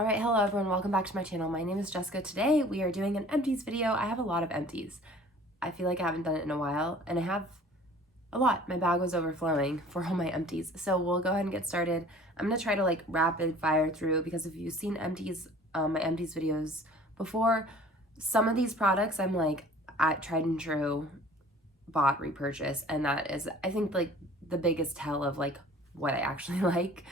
Alright, hello everyone, welcome back to my channel. My name is Jessica. Today we are doing an empties video. I have a lot of empties. I feel like I haven't done it in a while, and I have a lot. My bag was overflowing for all my empties. So we'll go ahead and get started. I'm going to try to like rapid fire through, because if you've seen empties, my empties videos before, some of these products I'm like, I tried and true, bought, repurchase, and that is, I think, like the biggest tell of like what I actually like.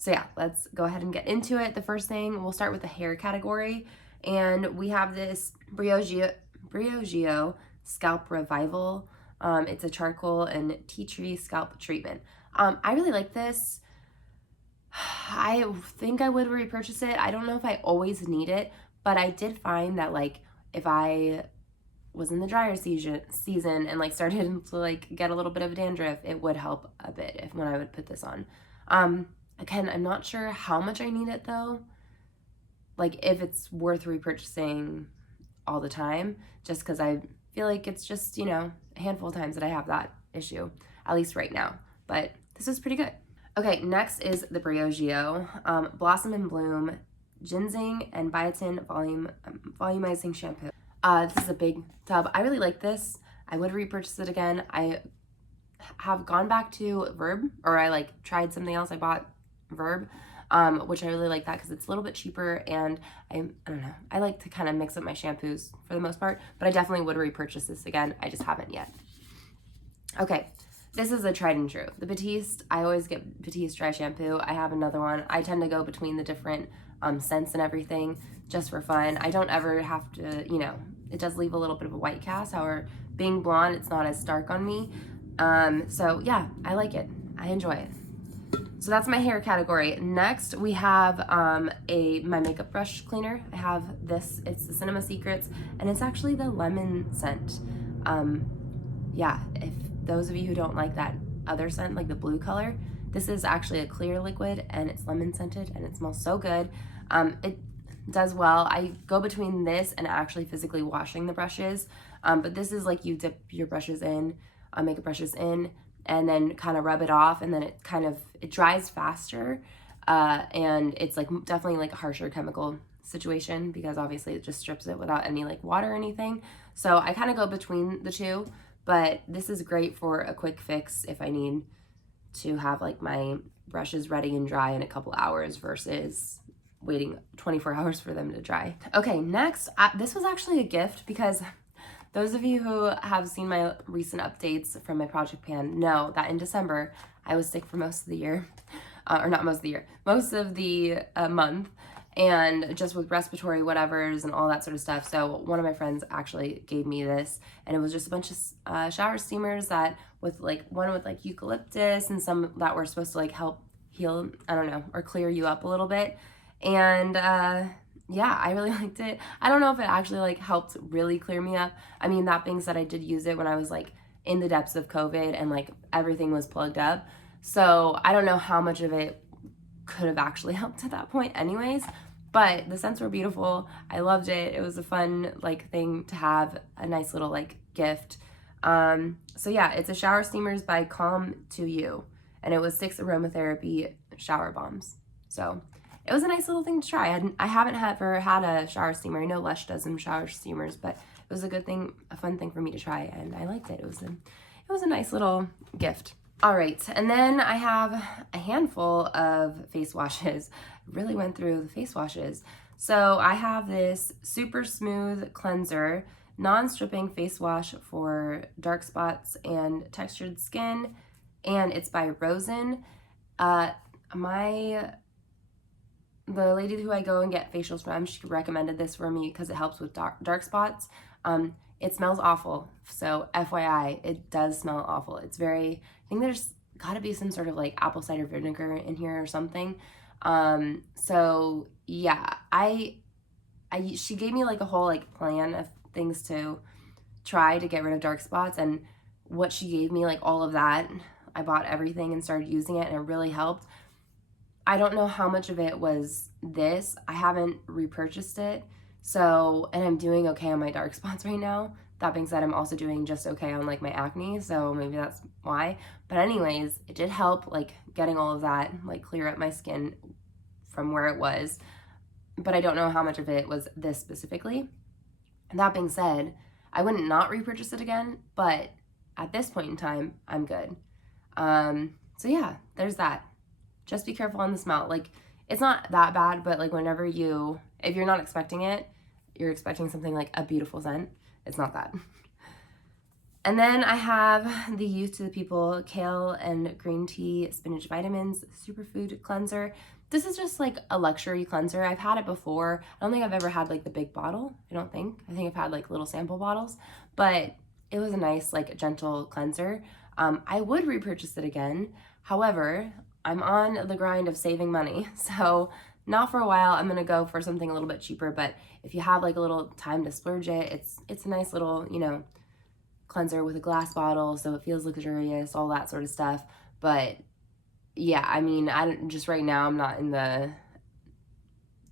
So yeah, let's go ahead and get into it. The first thing, we'll start with the hair category, and we have this Briogeo Scalp Revival. It's a charcoal and tea tree scalp treatment. I really like this. I think I would repurchase it. I don't know if I always need it, but I did find that like if I was in the drier season and like started to like get a little bit of dandruff, it would help a bit when I would put this on. Again, I'm not sure how much I need it though. Like if it's worth repurchasing all the time, just because I feel like it's just, you know, a handful of times that I have that issue, at least right now. But this is pretty good. Okay, next is the Briogeo Blossom and Bloom Ginseng and Biotin Volumizing Shampoo. This is a big tub. I really like this. I would repurchase it again. I have gone back to Verb, or I like tried something else. I bought Verb, which I really like that because it's a little bit cheaper, and I don't know, I like to kind of mix up my shampoos for the most part, but I definitely would repurchase this again. I just haven't yet. Okay, this is a tried and true. The Batiste, I always get Batiste dry shampoo. I have another one. I tend to go between the different scents and everything just for fun. I don't ever have to, you know, it does leave a little bit of a white cast. However, being blonde, it's not as stark on me. So yeah, I like it. I enjoy it. So that's my hair category. Next, we have my makeup brush cleaner. I have this. It's the Cinema Secrets, and it's actually the lemon scent. Yeah, if those of you who don't like that other scent, like the blue color, this is actually a clear liquid, and it's lemon scented, and it smells so good. It does well. I go between this and actually physically washing the brushes, but this is like you dip your brushes in, makeup brushes in, and then kind of rub it off, and then it dries faster, and it's like definitely like a harsher chemical situation because obviously it just strips it without any like water or anything. So I kind of go between the two, but this is great for a quick fix if I need to have like my brushes ready and dry in a couple hours versus waiting 24 hours for them to dry. Okay, next, this was actually a gift because those of you who have seen my recent updates from my project pan know that in December, I was sick for most of the year, or not most of the year, most of the month, and just with respiratory whatevers and all that sort of stuff. So one of my friends actually gave me this, and it was just a bunch of shower steamers that with like, one with like eucalyptus and some that were supposed to like help heal, I don't know, or clear you up a little bit. And yeah, I really liked it. I don't know if it actually like helped really clear me up. I mean, that being said, I did use it when I was like in the depths of COVID and like everything was plugged up. So I don't know how much of it could have actually helped at that point anyways, but the scents were beautiful. I loved it. It was a fun like thing to have, a nice little like gift. So yeah, it's a shower steamers by Calm to You, and it was 6 aromatherapy shower bombs. So it was a nice little thing to try. I haven't ever had a shower steamer. I know Lush does some shower steamers, but it was a good thing, a fun thing for me to try, and I liked it. It was a nice little gift. All right, and then I have a handful of face washes. I really went through the face washes. So I have this super smooth cleanser, non-stripping face wash for dark spots and textured skin, and it's by Rosen. The lady who I go and get facials from, she recommended this for me because it helps with dark spots. It smells awful, so FYI, it does smell awful. It's very, I think there's gotta be some sort of like apple cider vinegar in here or something. So yeah, she gave me like a whole like plan of things to try to get rid of dark spots, and what she gave me, like all of that, I bought everything and started using it, and it really helped. I don't know how much of it was this. I haven't repurchased it. So, and I'm doing okay on my dark spots right now. That being said, I'm also doing just okay on like my acne, so maybe that's why. But anyways, it did help like getting all of that, like clear up my skin from where it was, but I don't know how much of it was this specifically. That being said, I wouldn't not repurchase it again, but at this point in time, I'm good. So yeah, there's that. Just be careful on the smell. Like, it's not that bad, but like whenever if you're not expecting it, you're expecting something like a beautiful scent, it's not that. And then I have the Youth to the People Kale and Green Tea Spinach Vitamins Superfood Cleanser. This is just like a luxury cleanser. I've had it before. I don't think I've ever had like the big bottle. I think I've had like little sample bottles, but it was a nice like gentle cleanser. I would repurchase it again. However, I'm on the grind of saving money. So not for a while. I'm going to go for something a little bit cheaper, but if you have like a little time to splurge it, it's a nice little, cleanser with a glass bottle, so it feels luxurious, all that sort of stuff. But yeah, I mean, right now I'm not in the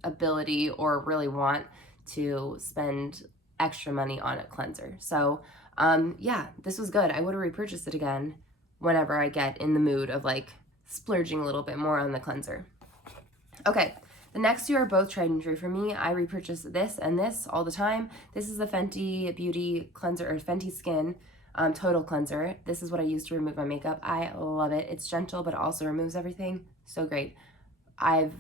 ability or really want to spend extra money on a cleanser. So yeah, this was good. I would have repurchased it again whenever I get in the mood of like splurging a little bit more on the cleanser. Okay, the next two are both tried and true for me. I repurchase this and this all the time. This is the Fenty Beauty Cleanser, or Fenty Skin Total Cleanser. This is what I use to remove my makeup. I love it. It's gentle, but it also removes everything. So great. I've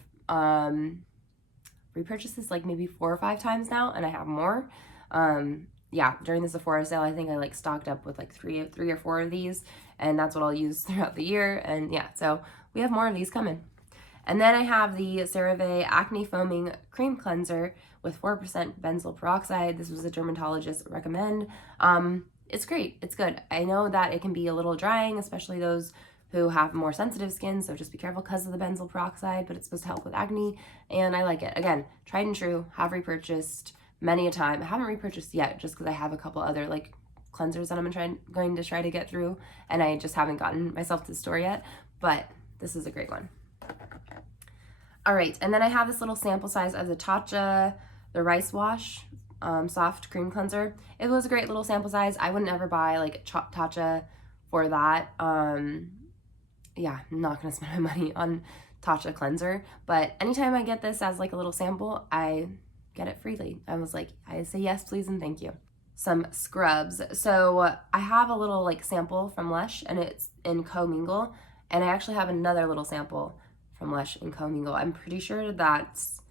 repurchased this like maybe 4 or 5 times now, and I have more. Yeah, during the Sephora sale, I think I like stocked up with like three or four of these, and that's what I'll use throughout the year. And yeah, so we have more of these coming. And then I have the CeraVe Acne Foaming Cream Cleanser with 4% benzoyl peroxide. This was a dermatologist recommend. It's great. It's good. I know that it can be a little drying, especially those who have more sensitive skin, so just be careful because of the benzoyl peroxide, but it's supposed to help with acne, and I like it. Again, tried and true, have repurchased many a time. I haven't repurchased yet just because I have a couple other like cleansers that I'm going to try to get through, and I just haven't gotten myself to the store yet, but this is a great one. All right, and then I have this little sample size of the Tatcha, the Rice Wash Soft Cream Cleanser. It was a great little sample size. I wouldn't ever buy like Tatcha for that. Yeah, I'm not gonna spend my money on Tatcha cleanser, but anytime I get this as like a little sample, I get it freely. I say yes, please, and thank you. Some scrubs. So I have a little like sample from Lush, and it's in Co-Mingle, and I actually have another little sample from Lush and Co-Mingle. I'm pretty sure that's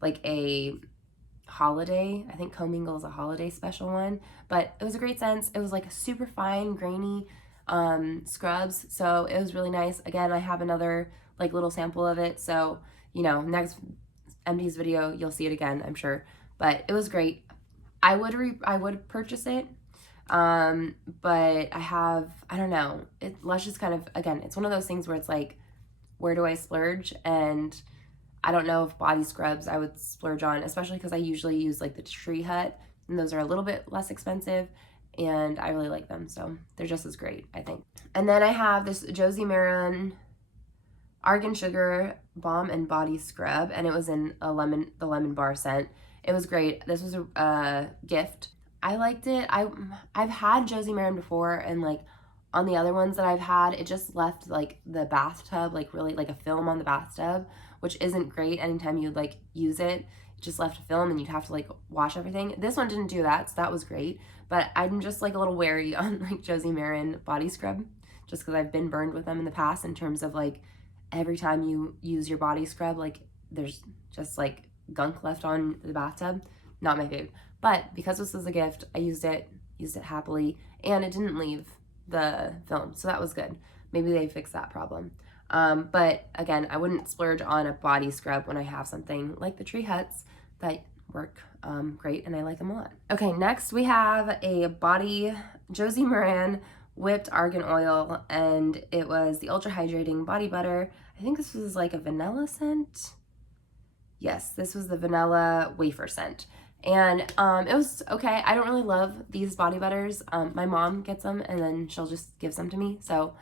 like a holiday. I think Co-Mingle is a holiday special one, but it was a great scent. It was like a super fine, grainy scrubs, so it was really nice. Again, I have another like little sample of it, so next Empties video you'll see it again, I'm sure. But it was great. I would purchase it, but I don't know. Lush is kind of, again, it's one of those things where it's like, where do I splurge? And I don't know if body scrubs I would splurge on, especially because I usually use like the Tree Hut, and those are a little bit less expensive, and I really like them, so they're just as great, I think. And then I have this Josie Maran Argan Sugar Balm and Body Scrub, and it was in the lemon bar scent. It was great. This was a gift. I liked it. I've had Josie Maran before, and like on the other ones that I've had, it just left like the bathtub, like really like a film on the bathtub, which isn't great anytime you like use it. It just left a film and you'd have to like wash everything. This one didn't do that, so that was great. But I'm just like a little wary on like Josie Maran body scrub, just because I've been burned with them in the past in terms of like every time you use your body scrub, like there's just like gunk left on the bathtub. Not my fave. But because this was a gift, I used it happily, and it didn't leave the film, so that was good. Maybe they fixed that problem. But again, I wouldn't splurge on a body scrub when I have something like the Tree Huts that work great, and I like them a lot. Okay, next we have a Josie Maran whipped argan oil, and it was the ultra hydrating body butter. I think this was like a vanilla scent. Yes, this was the vanilla wafer scent, and it was okay. I don't really love these body butters. My mom gets them, and then she'll just give some to me, so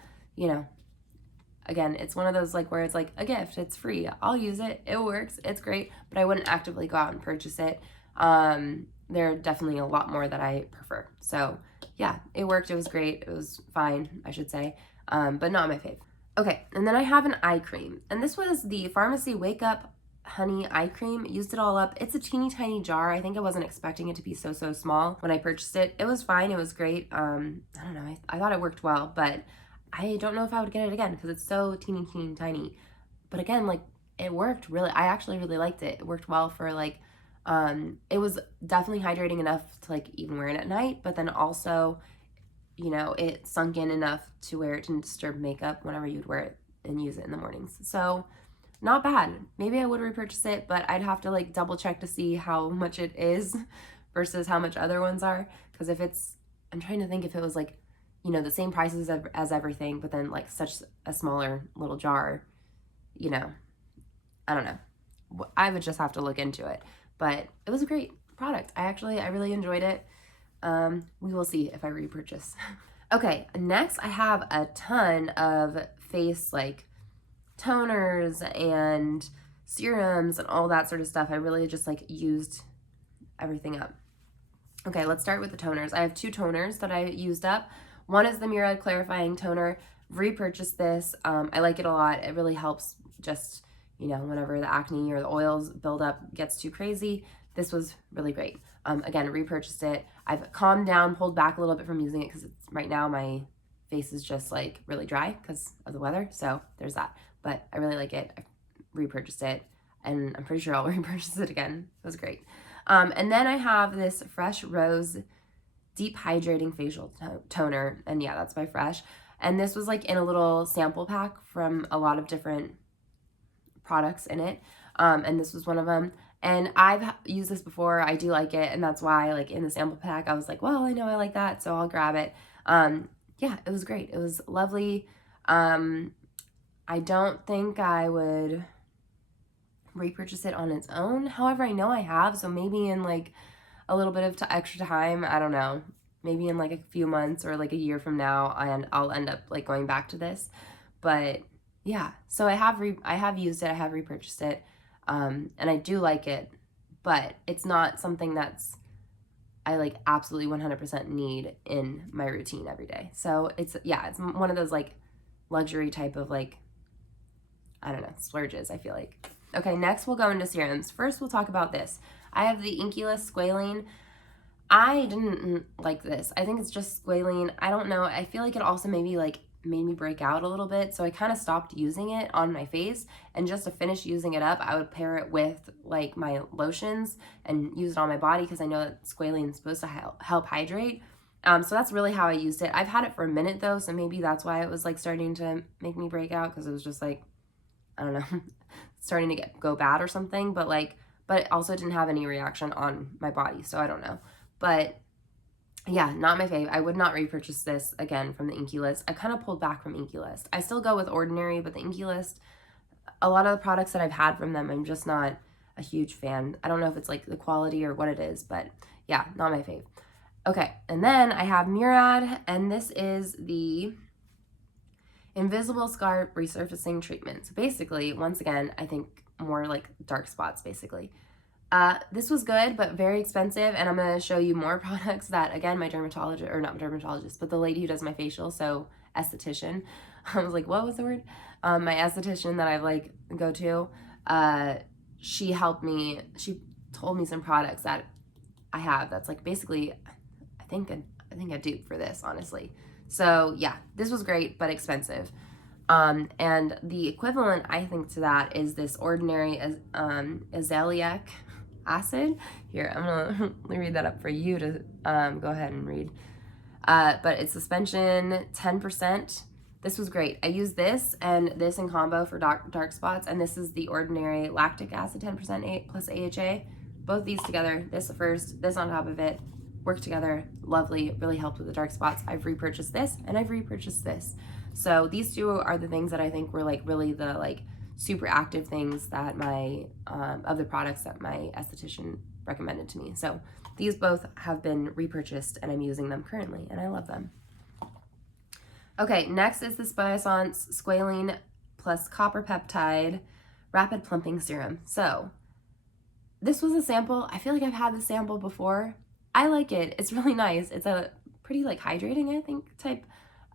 again, it's one of those like where it's like a gift, it's free, I'll use it, it works, it's great, but I wouldn't actively go out and purchase it. There are definitely a lot more that I prefer. So yeah, it worked, it was great, it was fine, I should say, but not my fave. Okay, and then I have an eye cream, and this was the Pharmacy Wake Up honey eye cream. Used it all up. It's a teeny tiny jar. I think I wasn't expecting it to be so small when I purchased it. It was fine. It was great. I don't know. I thought it worked well, but I don't know if I would get it again because it's so teeny tiny. But again, like, it worked really. I actually really liked it. It worked well for like, it was definitely hydrating enough to like even wear it at night, but then also, you know, it sunk in enough to where it didn't disturb makeup whenever you'd wear it and use it in the mornings. So not bad. Maybe I would repurchase it, but I'd have to like double check to see how much it is versus how much other ones are. Because if it's, I'm trying to think if it was like, you know, the same prices as everything, but then like such a smaller little jar, you know, I don't know. I would just have to look into it. But it was a great product. I really enjoyed it. We will see if I repurchase. Okay, next I have a ton of face like toners and serums and all that sort of stuff. I really just like used everything up. Okay, let's start with the toners. I have 2 toners that I used up. One is the Murad Clarifying Toner. Repurchased this. I like it a lot. It really helps just, you know, whenever the acne or the oils build up gets too crazy. This was really great. Again, repurchased it. I've calmed down, pulled back a little bit from using it because right now my face is just like really dry because of the weather. So there's that. But I really like it. I repurchased it and I'm pretty sure I'll repurchase it again. It was great. And then I have this Fresh Rose Deep Hydrating Facial Toner. And yeah, that's by Fresh. And this was like in a little sample pack from a lot of different products in it. And this was one of them. And I've used this before. I do like it. And that's why like in the sample pack, I was like, well, I know I like that, so I'll grab it. Yeah, it was great. It was lovely. I don't think I would repurchase it on its own. However, I know I have, so maybe in like a little bit of extra time, I don't know, maybe in like a few months or like a year from now, and I'll end up like going back to this. But yeah, so I have used it, I have repurchased it, and I do like it, but it's not something that's I like absolutely 100% need in my routine every day. So it's one of those like luxury type of like, I don't know, splurges, I feel like. Okay, next we'll go into serums. First, we'll talk about this. I have the Inkuless Squalene. I didn't like this. I think it's just squalene. I don't know. I feel like it also maybe like made me break out a little bit. So I kind of stopped using it on my face. And just to finish using it up, I would pair it with like my lotions and use it on my body because I know that squalene is supposed to help hydrate. So that's really how I used it. I've had it for a minute though, so maybe that's why it was like starting to make me break out because it was just like, I don't know, starting to go bad or something. But it also didn't have any reaction on my body, so I don't know. But yeah, not my fave. I would not repurchase this again from the Inkulist. I kind of pulled back from Inkulist. I still go with Ordinary, but the Inkulist, a lot of the products that I've had from them, I'm just not a huge fan. I don't know if it's like the quality or what it is, but yeah, not my fave. Okay, and then I have Murad, and this is the Invisible Scar Resurfacing Treatment. So basically, once again, I think more like dark spots, basically. This was good, but very expensive, and I'm going to show you more products that, again, my dermatologist, or not dermatologist, but the lady who does my facial, so esthetician, I was like, what was the word? My esthetician that I like go to, she helped me, she told me some products that I have that's like basically, I think a dupe for this, honestly. So yeah, this was great, but expensive. And the equivalent, I think, to that is this Ordinary azelaic acid. Here, I'm gonna read that up for you to go ahead and read. But it's suspension 10%. This was great. I used this and this in combo for dark spots, and this is the Ordinary lactic acid 10% plus AHA. Both these together, this first, this on top of it, work together. Lovely, really helped with the dark spots. I've repurchased this and I've repurchased this. So these two are the things that I think were like really the like super active things that my of the products that my esthetician recommended to me. So these both have been repurchased and I'm using them currently and I love them. Okay, next is this Biossance Squalene plus Copper Peptide Rapid Plumping Serum. So this was a sample. I feel like I've had this sample before. I like it. It's really nice. It's a pretty like hydrating, I think, type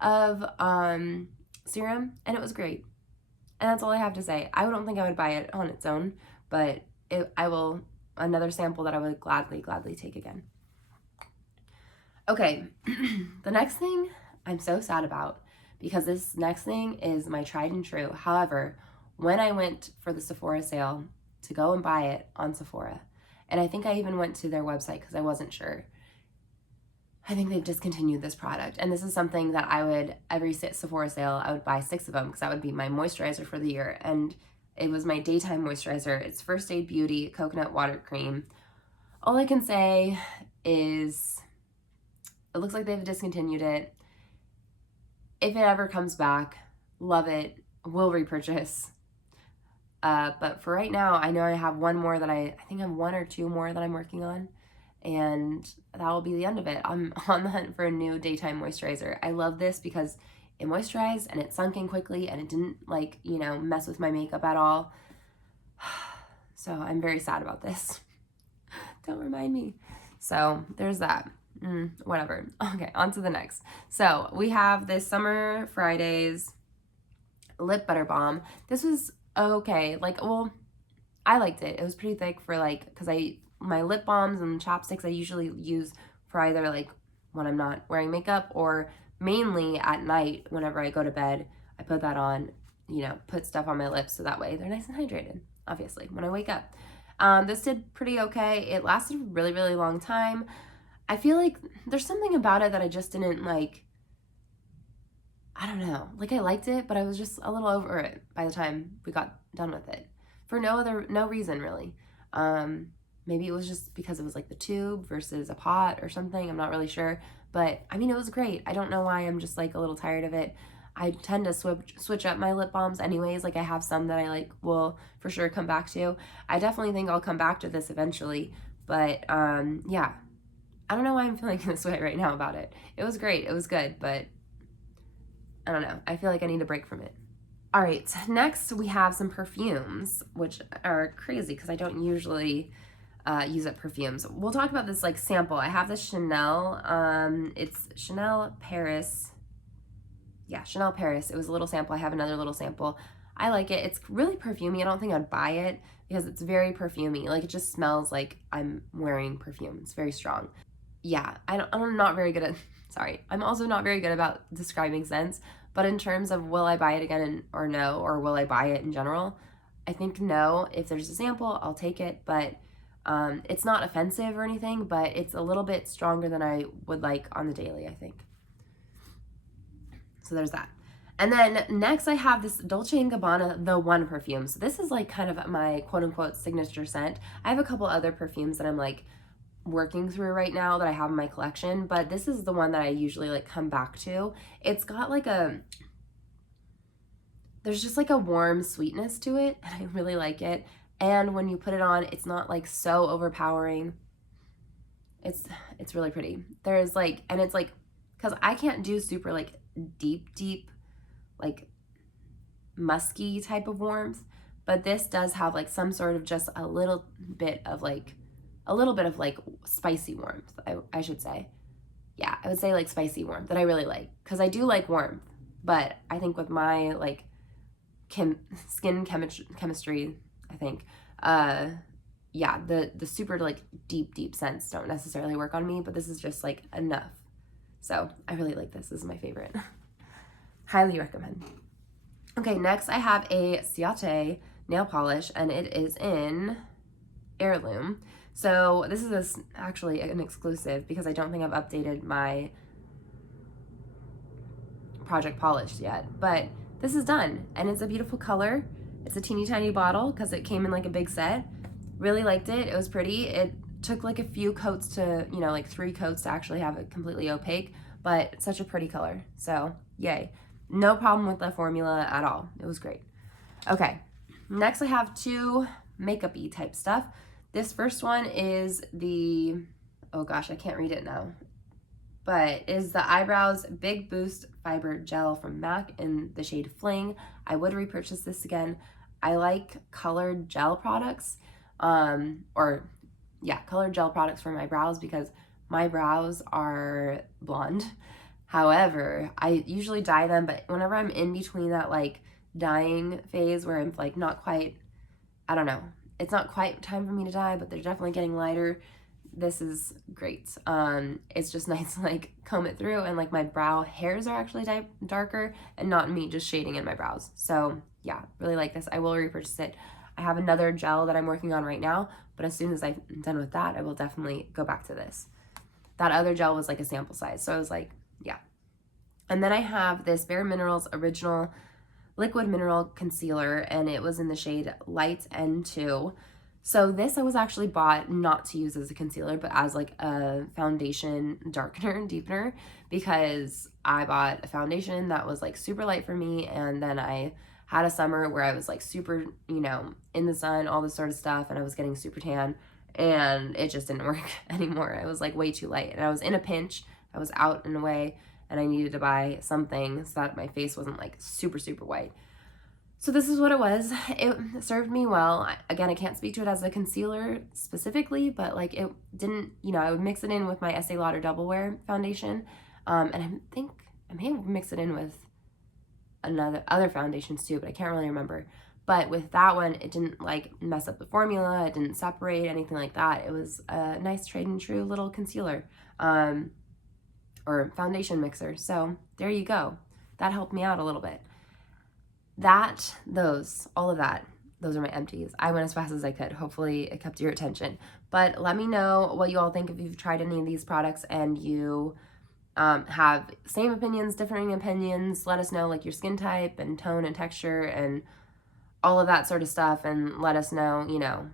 of serum, and it was great. And that's all I have to say. I don't think I would buy it on its own, but another sample that I would gladly take again. Okay, the next thing I'm so sad about, because this next thing is my tried and true. However, when I went for the Sephora sale to go and buy it on Sephora, and I think I even went to their website because I wasn't sure, I think they've discontinued this product. And this is something that I would, every Sephora sale, I would buy 6 of them because that would be my moisturizer for the year. And it was my daytime moisturizer. It's First Aid Beauty Coconut Water Cream. All I can say is it looks like they've discontinued it. If it ever comes back, love it, will repurchase. But for right now, I know I have one more that I think I have 1 or 2 more that I'm working on. And that will be the end of it. I'm on the hunt for a new daytime moisturizer. I love this because it moisturized and it sunk in quickly and it didn't mess with my makeup at all. So I'm very sad about this. Don't remind me. So there's that. Whatever. Okay, on to the next. So we have this Summer Fridays lip butter balm. This was okay. I liked it. It was pretty thick for because my lip balms and chapsticks I usually use for either when I'm not wearing makeup or mainly at night whenever I go to bed. I put that on, put stuff on my lips so that way they're nice and hydrated, obviously, when I wake up. This did pretty okay. It lasted a really, really long time. I feel like there's something about it that I just didn't like. I don't know. I liked it, but I was just a little over it by the time we got done with it. For no reason really. Maybe it was just because it was the tube versus a pot or something. I'm not really sure. But I mean, it was great. I don't know why I'm just a little tired of it. I tend to switch up my lip balms anyways. I have some that I will for sure come back to. I definitely think I'll come back to this eventually. But yeah, I don't know why I'm feeling this way right now about it. It was great. It was good. But I don't know. I feel like I need a break from it. All right. Next, we have some perfumes, which are crazy because I don't usually use up perfumes. We'll talk about this sample. I have this Chanel. It's Chanel Paris. Yeah, Chanel Paris. It was a little sample. I have another little sample. I like it. It's really perfumey. I don't think I'd buy it because it's very perfumey. It just smells like I'm wearing perfume. It's very strong. Yeah, I'm not very good at, sorry. I'm also not very good about describing scents, but in terms of will I buy it again or no, or will I buy it in general, I think no. If there's a sample, I'll take it, but it's not offensive or anything, but it's a little bit stronger than I would like on the daily, I think. So there's that. And then next I have this Dolce & Gabbana The One perfume. So this is kind of my quote unquote signature scent. I have a couple other perfumes that I'm working through right now that I have in my collection, but this is the one that I usually come back to. It's got there's just a warm sweetness to it, and I really like it. And when you put it on, it's not so overpowering. It's really pretty. There's and it's because I can't do super deep musky type of warmth, but this does have some sort of just a little bit of spicy warmth, I should say. Yeah, I would say spicy warmth that I really like, because I do like warmth, but I think with my skin chemistry, I think yeah, the super deep scents don't necessarily work on me, but this is just enough. So I really like this. This is my favorite. Highly recommend. Okay, next I have a Ciate nail polish, and it is in Heirloom. So this is actually an exclusive because I don't think I've updated my Project Polished yet, but this is done, and it's a beautiful color. It's a teeny tiny bottle because it came in a big set. Really liked it. It was pretty. It took a few coats to, 3 coats to actually have it completely opaque, but such a pretty color. So yay. No problem with the formula at all. It was great. Okay, next I have 2 makeup-y type stuff. This first one is the, oh gosh, I can't read it now, but is the Eyebrows Big Boost Fiber Gel from MAC in the shade Fling. I would repurchase this again. I like colored gel products, colored gel products for my brows because my brows are blonde. However, I usually dye them, but whenever I'm in between that dyeing phase where I'm not quite, I don't know, it's not quite time for me to dye, but they're definitely getting lighter. This is great. It's just nice to like comb it through, and like my brow hairs are actually darker and not me just shading in my brows. So yeah, really like this. I will repurchase it. I have another gel that I'm working on right now, but as soon as I'm done with that, I will definitely go back to this. That other gel was like a sample size, so I was like, yeah. And then I have this Bare Minerals Original Liquid Mineral Concealer, and it was in the shade Light N2. So this I was actually bought not to use as a concealer, but as like a foundation darkener and deepener, because I bought a foundation that was like super light for me, and then I had a summer where I was like super, you know, in the sun, all this sort of stuff, and I was getting super tan, and it just didn't work anymore. It was like way too light, and I was in a pinch. I was out and away, and I needed to buy something so that my face wasn't like super, super white. So this is what it was. It served me well. Again, I can't speak to it as a concealer specifically, but like it didn't, you know, I would mix it in with my Estee Lauder Double Wear foundation. And I think I may have mixed it in with other foundations too, but I can't really remember. But with that one, it didn't like mess up the formula. It didn't separate, anything like that. It was a nice tried and true little concealer or foundation mixer. So there you go. That helped me out a little bit. All of that, those are my empties. I went as fast as I could. Hopefully it kept your attention. But let me know what you all think if you've tried any of these products and you have same opinions, differing opinions. Let us know like your skin type and tone and texture and all of that sort of stuff, and let us know, you know,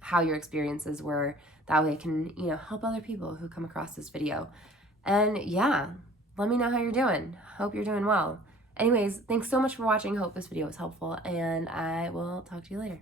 how your experiences were. That way I can, you know, help other people who come across this video. And yeah, let me know how you're doing. Hope you're doing well. Anyways, thanks so much for watching. Hope this video was helpful, and I will talk to you later.